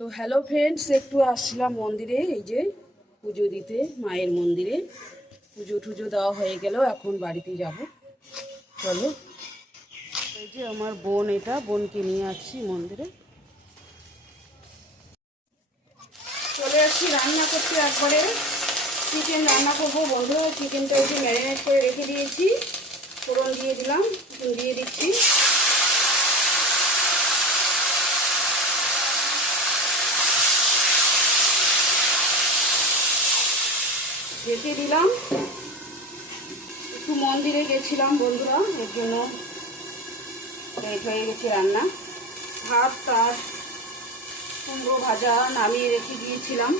তো hello friends, একটু আসলাম মন্দিরে, এই যে পুজো দিতে, মায়ের মন্দিরে পুজো টুজো দেওয়া হয়ে গেল, এখন বাড়িতে যাব। চলো, এই যে আমার বোন, এটা বোনকে নিয়ে আসছি মন্দিরে। চলে আসছি রান্না করতে, একবারে চিকেন রান্না করবো বন্ধুরা। চিকেনটা ওই যে ম্যারিনেট করে রেখে দিয়েছি, ফোড়ন দিয়ে দিলাম, দিয়ে দিচ্ছি। রেখে দিলাম। একটু মন্দিরে গেছিলাম বন্ধুরা, এর জন্য লেট হয়ে গেছে রান্না। ভাত আর কুমড়ো ভাজা নামিয়ে রেখে দিয়েছিলাম।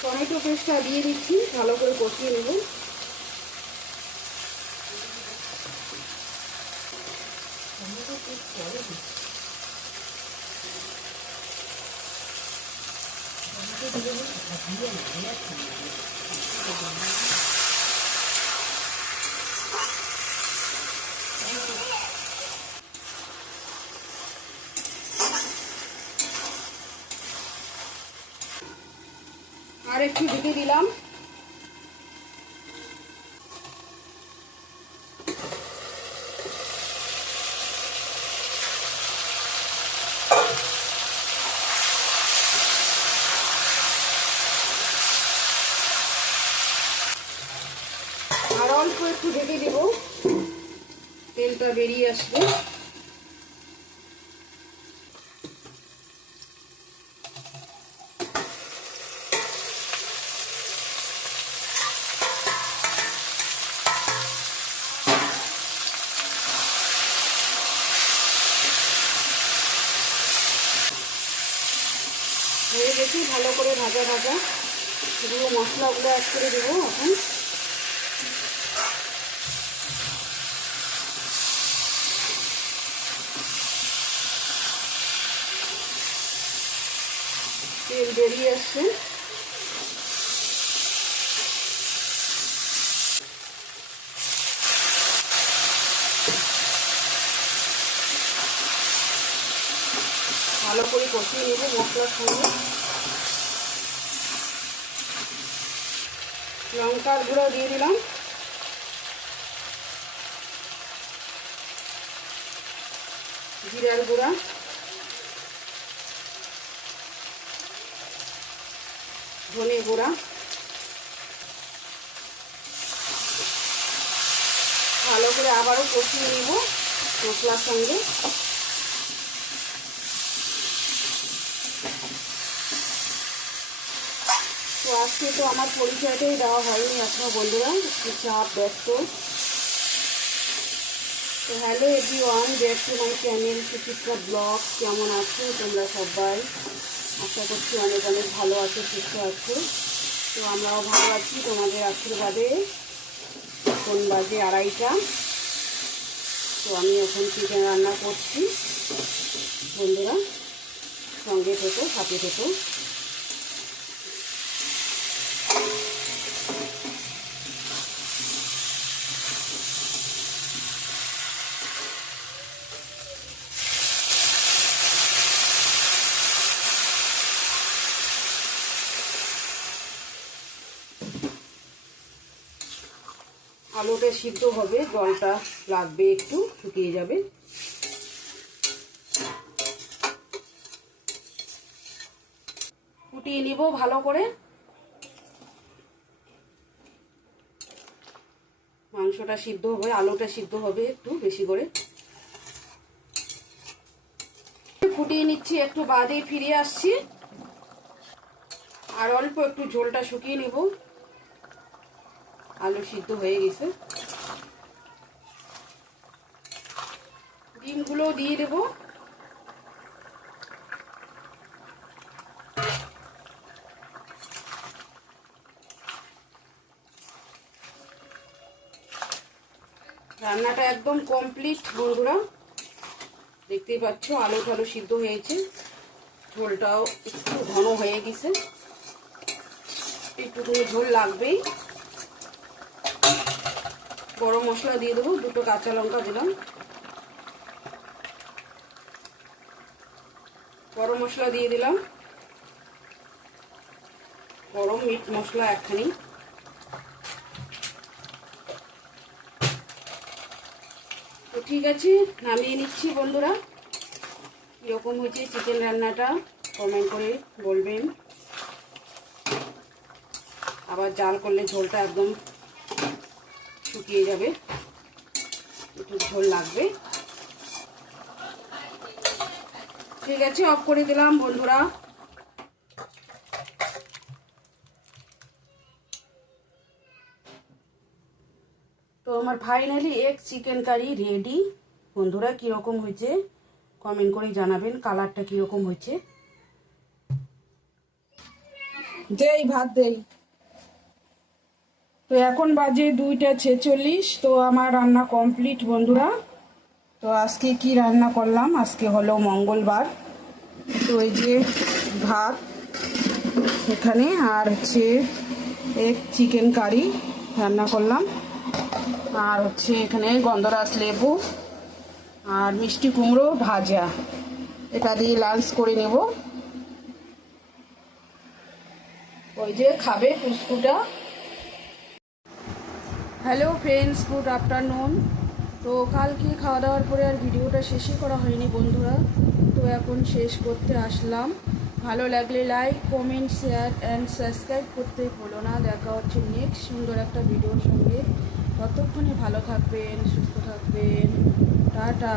টমেটো পেস্টটা দিয়ে দিচ্ছি, ভালো করে কষিয়ে নেব। আর একটু ঢেকে দিলাম। আর অল্প একটু ঢেকে দেব, তেলটা বেরিয়ে আসবে। হয়ে গেছে ভালো করে ভাজা ভাজা। পুরো মশলাগুলো অ্যাড করে দেবো এখন। তেল বেরিয়ে আসছে। ভালো করে কষিয়ে নেব মশলার সঙ্গে। লঙ্কার গুঁড়ো দিয়ে দিলাম, জিরার গুঁড়া, ধনে গুঁড়া, ভালো করে আবারও কষিয়ে নেব মশলার সঙ্গে। তো আজকে তো আমার পরিচয়টাই দেওয়া হয়নি এখনো বন্ধুরা, একটু চাপ ব্যস্ত। তো hello everyone, back to my channel Suchitra blog. কেমন আছো তোমরা সবাই? আশা করছি অনেক অনেক ভালো আছো, সুস্থ আছো। তো আমরাও ভালো আছি তোমাদের আশীর্বাদে। এখন বাজে 2:30টা। তো আমি এখন চিকেন রান্না করছি বন্ধুরা, সঙ্গে থেকো, সাথে থেকো। আলুটা সিদ্ধ হবে, জলটা লাগবে, একটু শুকিয়ে যাবে। ফুটিয়ে নিব ভালো করে। মাংসটা সিদ্ধ হবে, আলুটা সিদ্ধ হবে একটু বেশি করে। ফুটিয়ে নিচ্ছি, একটু বাদে ফিরে আসছি। আর অল্প একটু ঝোলটা শুকিয়ে নিব। আলু সিদ্ধ হয়ে গেছে। ডিমগুলো দিয়ে দেব। রান্নাটা একদম কমপ্লিট বন্ধুরা, দেখতেই পাচ্ছ আলু টালু সিদ্ধ হয়েছে, ঝোলটাও একটু ঘন হয়ে গেছে। একটুখানি ঝোল লাগবেই। গরম মশলা দিয়ে দেবো, 2টো কাঁচা লঙ্কা দিলাম, গরম মশলা দিয়ে দিলাম, গরম মিট মশলা একখানি, তো ঠিক আছে নামিয়ে নিচ্ছি। বন্ধুরা কীরকম হয়েছে চিকেন রান্নাটা কমেন্ট করে বলবেন। আবার জাল করলে ঝোলটা একদম শুকিয়ে যাবে, একটু ঝোল লাগবে। ঠিক আছে অফ করে দিলাম বন্ধুরা। তো আমার finally egg chicken curry ready. বন্ধুরা কীরকম হয়েছে কমেন্ট করে জানাবেন, কালারটা কীরকম হয়েছে। যেই ভাত দেই। তো এখন বাজে 2টা 46। তো আমার রান্না কমপ্লিট বন্ধুরা। তো আজকে কি রান্না করলাম, আজকে হলো মঙ্গলবার। তো এই যে ভাত এখানে, আর হচ্ছে এগ চিকেন কারি রান্না করলাম, আর হচ্ছে এখানে গন্ধরাজ লেবু আর মিষ্টি কুমড়ো ভাজা, এটা দিয়ে লাঞ্চ করে নেব। ওই যে খাবে পুষ্কুটা। Hello friends, good afternoon. তো কালকে খাওয়া দাওয়ার পরে আর ভিডিওটা শেষই করা হয়নি বন্ধুরা, তো এখন শেষ করতে আসলাম। ভালো লাগলে like comment share and subscribe করতে ভুলো না। দেখা হচ্ছে নেক্সট সুন্দর একটা ভিডিওর সঙ্গে। ততক্ষণে ভালো থাকবেন, সুস্থ থাকবেন, টাটা।